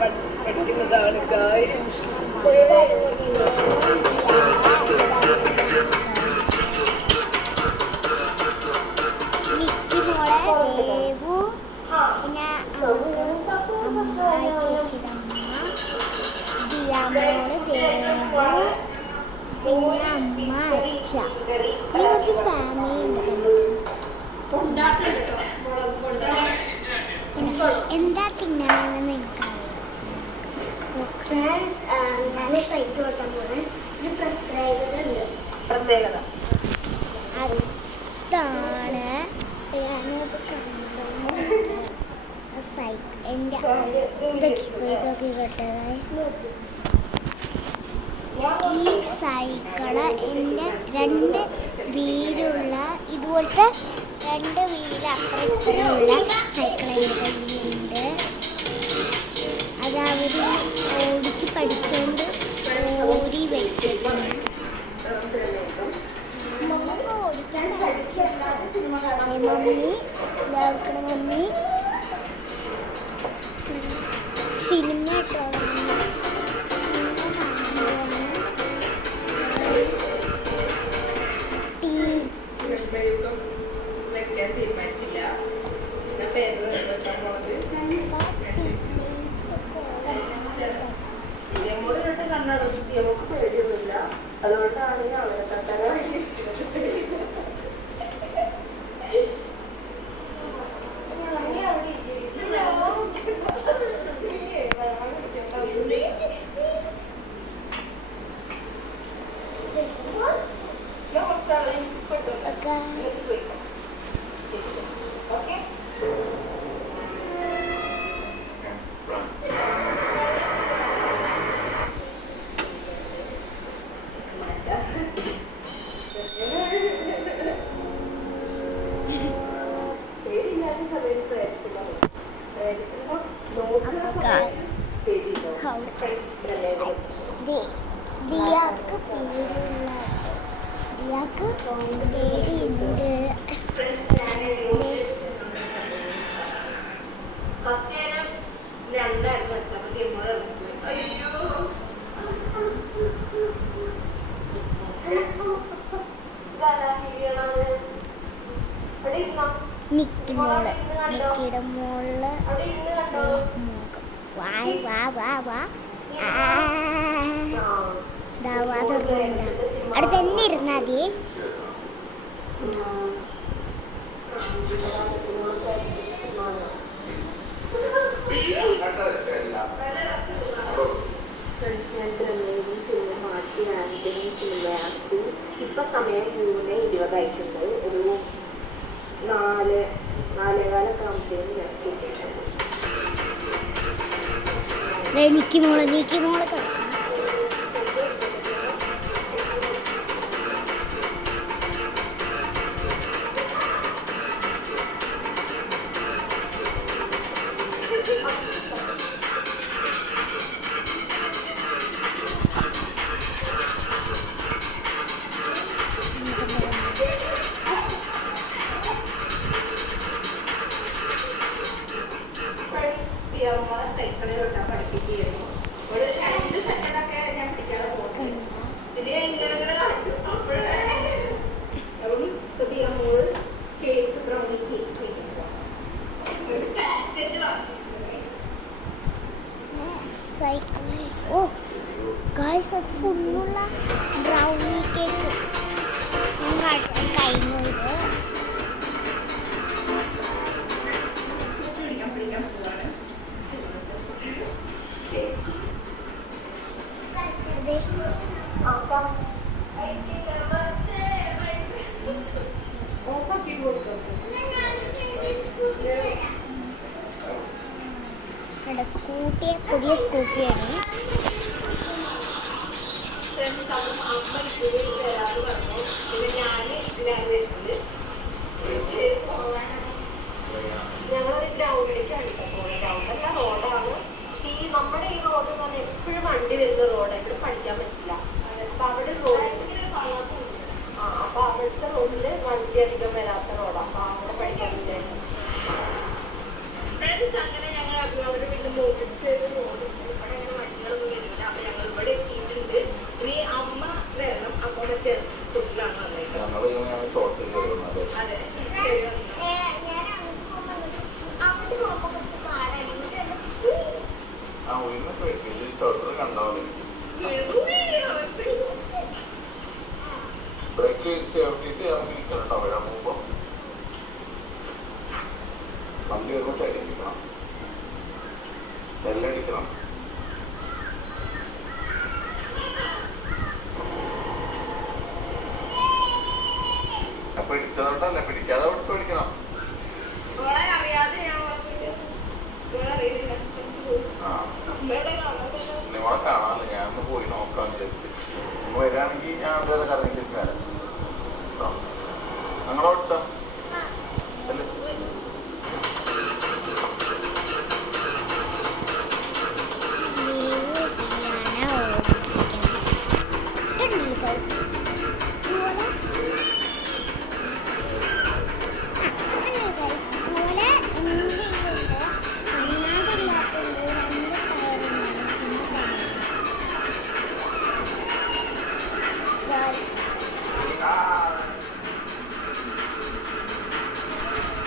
പഠിക്കുന്നതാണ് ഗായ്സ്. പിന്നെ അമ്മ അച്ഛ ഈ ഒരു ഫാമിലി ഉണ്ട്. എന്താ തിന്നണമെന്ന് എനിക്കറിയാം. ഞാൻ സൈറ്റ് കൊടുക്കാൻ പോകുന്നത് ഒരു പ്രത്യേകത അതാണ്. ഞാനത് കണ്ടു സൈറ്റ് എൻ്റെ ഇതൊക്കെ കേട്ടത്. ഈ സൈക്കിള് എൻ്റെ 2 വീലുള്ള ഇതുപോലത്തെ 2 വീല് അപ്പുറത്തുള്ള സൈക്കിൾ എൻ്റെ കയ്യിലുണ്ട്. അത് അവർ ഓടിച്ച് പഠിച്ചുകൊണ്ട് ഓടി വെച്ചിട്ടുണ്ട്. നമുക്ക് ഓടിക്കാൻ മമ്മി ഇതാക്കണ മമ്മി സിനിമ കേട്ടോ. കണ്ണാട നമുക്ക് പേടിയൊന്നുമില്ല. അതുകൊണ്ടാണ് അവരെ തട്ടാൻ ദിയാക്ക് പേടിയുണ്ട്. നിക്കിയുടെ മോള് അവിടെ തന്നെ ഇരുന്നാ മതി. ഇപ്പൊ സമയം 3:20 ആയിട്ടുണ്ട്. ഒരു 4:15 ആകുമ്പോഴത്തേനും നീക്കി മോളെ സൈക്കിളിലോട്ടാ പഠിപ്പിക്കുകയായിരുന്നു. ഒരു 2 സെക്കൻഡൊക്കെ ഞാൻ പിടിക്കാതെ പോകുന്നു. പിന്നെ ഇങ്ങനെ കാട്ടും. അപ്പോഴേ പുതിയ മോള് കേക്ക് ബ്രൗണി കേക്ക് സൈക്കിളിൽ ഗായ്സ് അത് ഫുള്ളുള്ള ബ്രൗണി കേക്ക് കഴിഞ്ഞു. പുതിയ സ്കൂട്ടിയാണ്. ഞങ്ങളൊരു ഗ്രൗണ്ടിലേക്കാണ് ഗ്രൗണ്ടല്ല റോഡാണ്. പക്ഷേ ഈ നമ്മുടെ ഈ റോഡ് എന്ന് പറഞ്ഞാൽ എപ്പോഴും വണ്ടി വരുന്ന റോഡായിട്ട് പഠിക്കാൻ പറ്റില്ല. അപ്പൊ അവിടെ റോഡ് അപ്പൊ അവിടുത്തെ റോഡില് വണ്ടി അധികം വരാത്ത റോഡാണ്. അപ്പൊ അവിടെ പഠിക്കാൻ വിചാരിച്ചു. ഫ്രണ്ട്സ് അങ്ങനെ ഞങ്ങൾ അവരുടെ വീട്ടിൽ മുകളിലത്തെ റോഡ് ഇവിടെ അങ്ങനെ വണ്ടികളൊന്നും വരില്ല. അപ്പൊ ഞങ്ങൾ ഇവിടെ എത്തിയിട്ടുണ്ട്. ഇനി അമ്മ വരണം. അപ്പൊ മറ്റേ സ്കൂട്ടിലാണ് വന്നേക്കുന്നത്. അതെ ശരി. ബ്രേക്ക് ചേർത്തിട്ട് ഇറങ്ങിയിരിക്കണോ വരാൻ പോകുമ്പോ വണ്ടി വരുമ്പോ സൈഡിരിക്കണം, ബെല്ലടിക്കണം. അപ്പൊ ഇടിച്ചതോണ്ടല്ലേ, പിടിക്കാതെ പിടിച്ച് പിടിക്കണം. നിങ്ങളെ കാണാനല്ലേ, ഞാനൊന്ന് പോയി നോക്കാൻ വിചാരിച്ചു. നിങ്ങൾ വരികയാണെങ്കിൽ ഞാൻ അവിടെ കറങ്ങിയിട്ട് വരാം. ഞങ്ങളെ ഓടിച്ചോ അല്ലേ?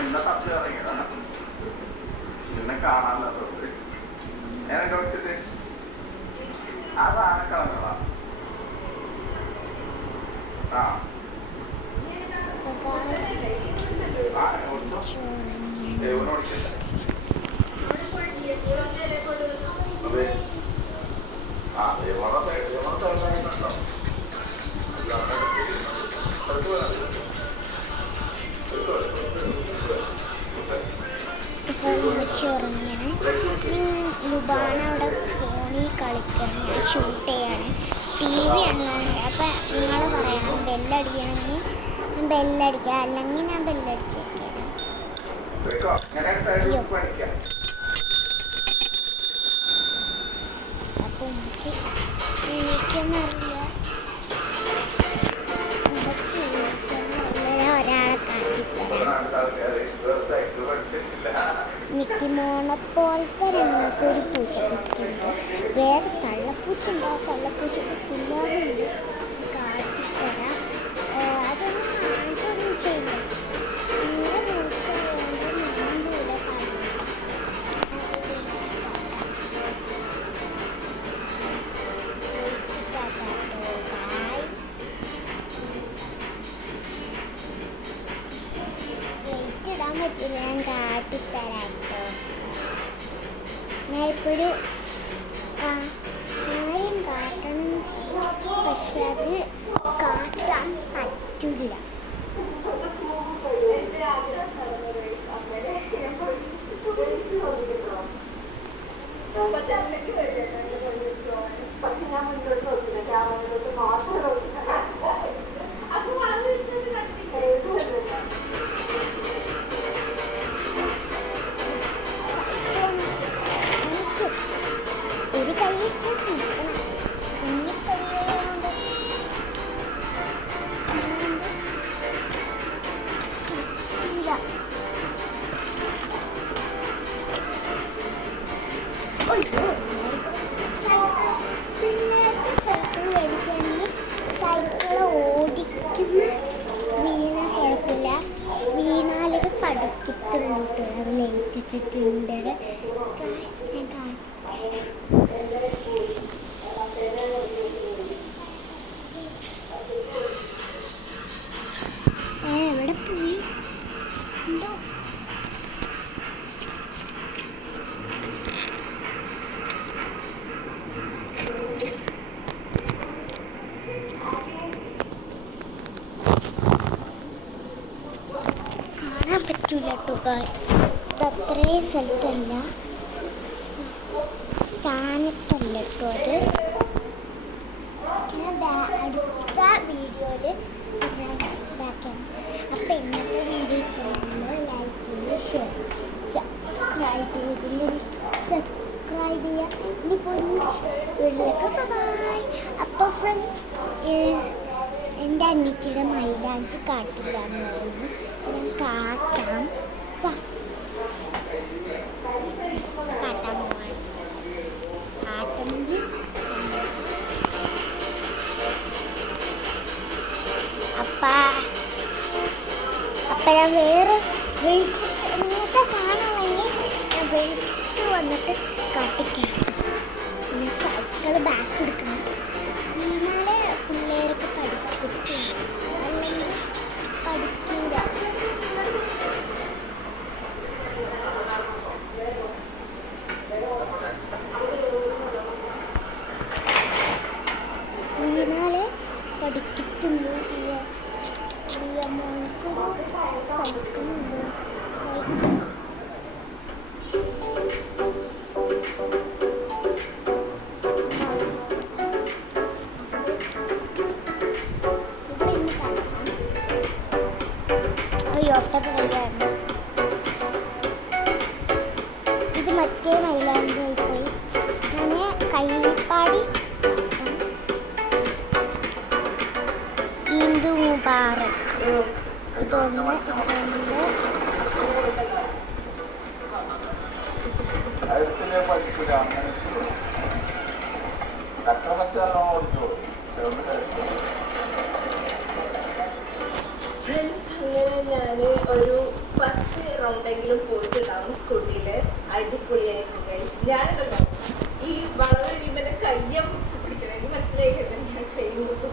എന്താ തപ്പി ഇറങ്ങിയതാണ് പിന്നെ കാണാനുള്ളത്. ഞാൻ ചോദിച്ചിട്ട് ആ സാധനം കളഞ്ഞോളാ. ആ ദൈവനോടിച്ചില്ല. അതെ ആ ദൈവങ്ങളുടെ സൈഡിലായിട്ടുണ്ടോ? ഉറങ്ങിയാണ്. ലുബാന അവിടെ ഫോണിൽ കളിക്കുകയാണ്, ഞാൻ ഷൂട്ട് ചെയ്യാണ്. TV ആണ്. അപ്പം നിങ്ങൾ പറയണം ബെല്ലടിക്കണമെങ്കിൽ ബെല്ലടിക്കുക, അല്ലെങ്കിൽ ഞാൻ ബെല്ലടിച്ചേക്കാം. അപ്പം എനിക്കൊന്നറിയില്ല ഒരാളെ കാട്ടിത്തരാം. മിക്കി മോണെ പോലത്തെ ഞങ്ങൾക്കൊരു പൂച്ചക്കുട്ടിയുണ്ട്. വേറെ തള്ളപ്പൂച്ച ഉണ്ട്. ആ തള്ളപ്പൂച്ചക്ക് കുഞ്ഞാറുണ്ട്. കാട്ടിത്തരാം. അതൊന്നും ചെയ്യില്ല. നിങ്ങളുടെ പൂച്ച ഞാനിവിടെ ഇടാൻ പറ്റില്ല. ഞാൻ കാട്ടിത്തരാട്ടോ. ഞാൻ ഇപ്പോഴും കാര്യം കാട്ടണം, പക്ഷെ അത് കാട്ടാൻ പറ്റില്ല. പക്ഷെ ഞാൻ മുന്നോട്ട് നോക്കില്ല, ക്യാമറയിലോട്ട് മാത്രം നോക്കില്ല. അപ്പൊ അത് ഒരു കൈ വെച്ച് നിൽക്കണം. കുഞ്ഞി കൈകളുണ്ട്. പിള്ളേർക്ക് സൈക്കിൾ മേടിച്ചാണെങ്കിൽ സൈക്കിൾ ഓടിക്കുന്ന വീണ കുഴപ്പമില്ല. വീണാലത് പഠിക്കത്തുള്ളൂ കേട്ടോ. അത് ലയിച്ചിട്ടുണ്ട്. ഞാൻ കാണിച്ചുതരാം. എവിടെ പോയി ഉണ്ടോ? കാണാൻ പറ്റൂല കേട്ടോ. ഇതത്രയും സ്ഥലത്തല്ല, സ്ഥാനത്തല്ല കേട്ടോ. അത് ഞാൻ അടുത്ത വീഡിയോയിൽ ഞാൻ ഇതാക്കാം. അപ്പം ഇന്നത്തെ വീഡിയോ ഇത്രയുള്ളൂ. ലൈക്ക് ചെയ്യുക, ഷെയർ, സബ്സ്ക്രൈബ് ചെയ്യുക. ഇനിയിപ്പോൾ വീട്ടിലേക്ക് ബൈ. അപ്പോൾ ഫ്രണ്ട്സ്, എൻ്റെ അനിയത്തിയുടെ മൈലാഞ്ചി കാട്ടില്ല എന്ന് പറയുന്നു. ഞാൻ കാട്ടാൻ പോവാണ്. ഇങ്ങനത്തെ കാണണമെങ്കിൽ ഞാൻ വിളിച്ചിട്ട് വന്നിട്ട് കാട്ടിക്കാം. പിന്നെ സൈക്കിള് ബാക്ക് എടുക്കണം. ഇന്നാലെ പിള്ളേരൊക്കെ പഠിപ്പിക്കും, അല്ലെങ്കിൽ പഠിക്കൂല. വീണാലെ പഠിക്കത്തുള്ളൂ. മോൾക്കൊരു സൈക്കിളുണ്ട്. സൈക്കിൾ ഇത് മറ്റേ മൈലാഞ്ചി പോയി. ഞാൻ കൈപ്പാടി ഈദ് മുബാറക് ഇതൊന്ന് പഠിക്കില്ല അങ്ങനെ ചക്രമച്ചാലോ ഓടിച്ചു ഞാൻ ഒരു 10 റൗണ്ടെങ്കിലും പോയിട്ടുണ്ടാവും സ്കൂട്ടിയില്. അടിപൊളിയായിരുന്നു ഗൈസ്. ഞാനുണ്ടല്ലോ ഈ വളവ് കഴിയുമ്പോൾ എന്റെ കയ്യം പിടിക്കണം. എനിക്ക് മനസ്സിലായില്ല ഞാൻ കഴിയുമ്പോൾ.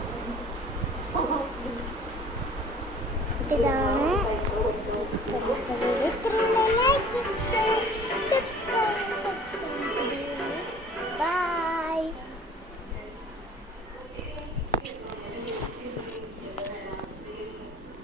ഇതാണ്.